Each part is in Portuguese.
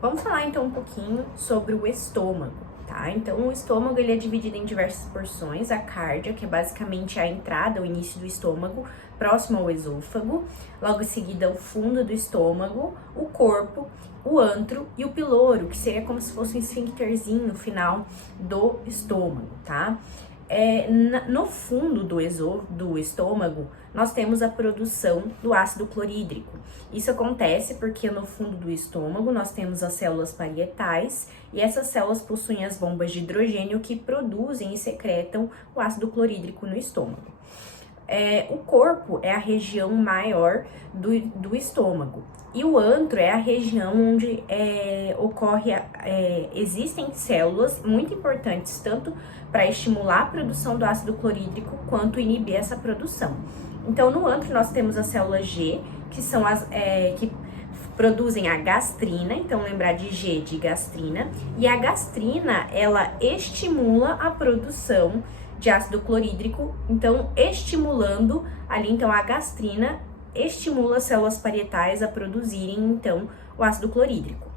Vamos falar então um pouquinho sobre o estômago, tá? Então o estômago ele é dividido em diversas porções, a cárdia, que é basicamente a entrada, o início do estômago, próximo ao esôfago, logo em seguida o fundo do estômago, o corpo, o antro e o piloro, que seria como se fosse um esfíncterzinho final do estômago, tá? No fundo do estômago, nós temos a produção do ácido clorídrico. Isso acontece porque no fundo do estômago nós temos as células parietais e essas células possuem as bombas de hidrogênio que produzem e secretam o ácido clorídrico no estômago. O corpo é a região maior do estômago e o antro é a região onde existem células muito importantes tanto para estimular a produção do ácido clorídrico quanto inibir essa produção. Então, no antro nós temos as células G, que são as que produzem a gastrina, então lembrar de G de gastrina, e a gastrina ela estimula a produção de ácido clorídrico, então estimulando ali então a gastrina estimula as células parietais a produzirem então o ácido clorídrico.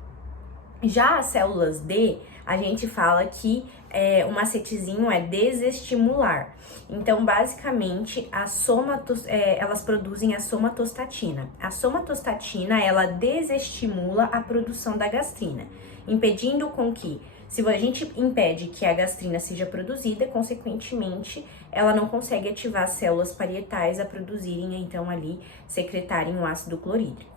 Já as células D, a gente fala que o macetezinho é desestimular. Então, basicamente, elas produzem a somatostatina. A somatostatina, ela desestimula a produção da gastrina, impedindo com que, se a gente impede que a gastrina seja produzida, consequentemente, ela não consegue ativar as células parietais a produzirem, então, ali, secretarem o ácido clorídrico.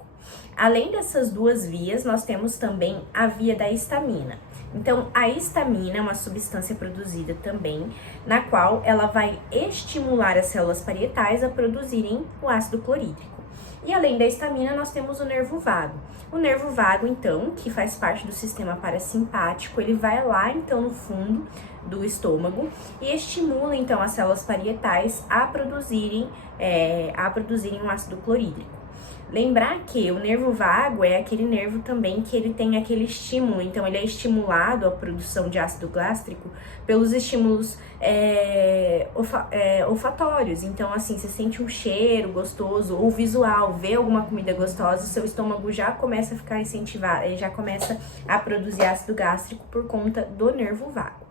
Além dessas duas vias, nós temos também a via da histamina. Então, a histamina é uma substância produzida também, na qual ela vai estimular as células parietais a produzirem o ácido clorídrico. E além da histamina, nós temos o nervo vago. O nervo vago, então, que faz parte do sistema parasimpático, ele vai lá, então, no fundo do estômago e estimula, então, as células parietais a produzirem um ácido clorídrico. Lembrar que o nervo vago é aquele nervo também que ele tem aquele estímulo, então ele é estimulado a produção de ácido gástrico pelos estímulos olfatórios. Então, assim, você sente um cheiro gostoso ou visual, vê alguma comida gostosa, o seu estômago já começa a ficar incentivado, ele já começa a produzir ácido gástrico por conta do nervo vago.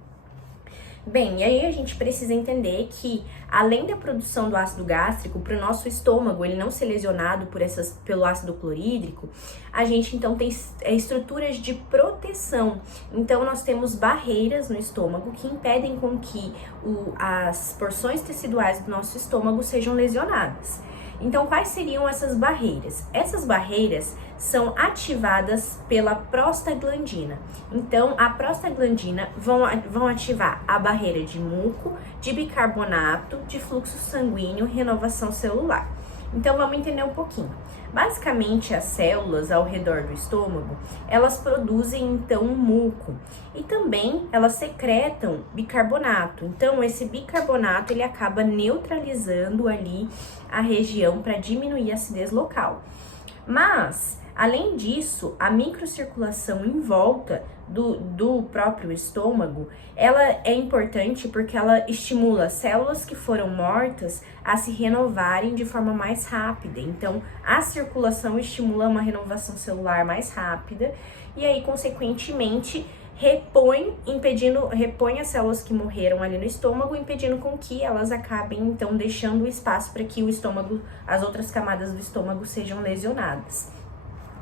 Bem, e aí a gente precisa entender que, além da produção do ácido gástrico, para o nosso estômago ele não ser lesionado pelo ácido clorídrico, a gente então tem estruturas de proteção. Então, nós temos barreiras no estômago que impedem com que as porções teciduais do nosso estômago sejam lesionadas. Então, quais seriam essas barreiras? Essas barreiras são ativadas pela prostaglandina. Então, a prostaglandina vão ativar a barreira de muco, de bicarbonato, de fluxo sanguíneo, renovação celular. Então, vamos entender um pouquinho. Basicamente, as células ao redor do estômago, elas produzem, então, muco. E também, elas secretam bicarbonato. Então, esse bicarbonato, ele acaba neutralizando ali a região para diminuir a acidez local. Mas, além disso, a microcirculação em volta do próprio estômago, ela é importante porque ela estimula células que foram mortas a se renovarem de forma mais rápida. Então, a circulação estimula uma renovação celular mais rápida e aí, consequentemente, repõe as células que morreram ali no estômago, impedindo com que elas acabem, então, deixando o espaço para que o estômago, as outras camadas do estômago sejam lesionadas.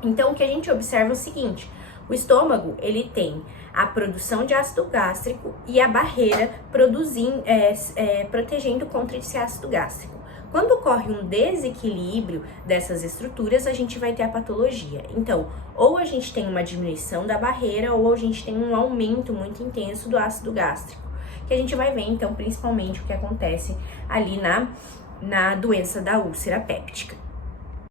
Então, o que a gente observa é o seguinte: o estômago, ele tem a produção de ácido gástrico e a barreira protegendo contra esse ácido gástrico. Quando ocorre um desequilíbrio dessas estruturas, a gente vai ter a patologia. Então, ou a gente tem uma diminuição da barreira, ou a gente tem um aumento muito intenso do ácido gástrico, que a gente vai ver, então, principalmente o que acontece ali na doença da úlcera péptica.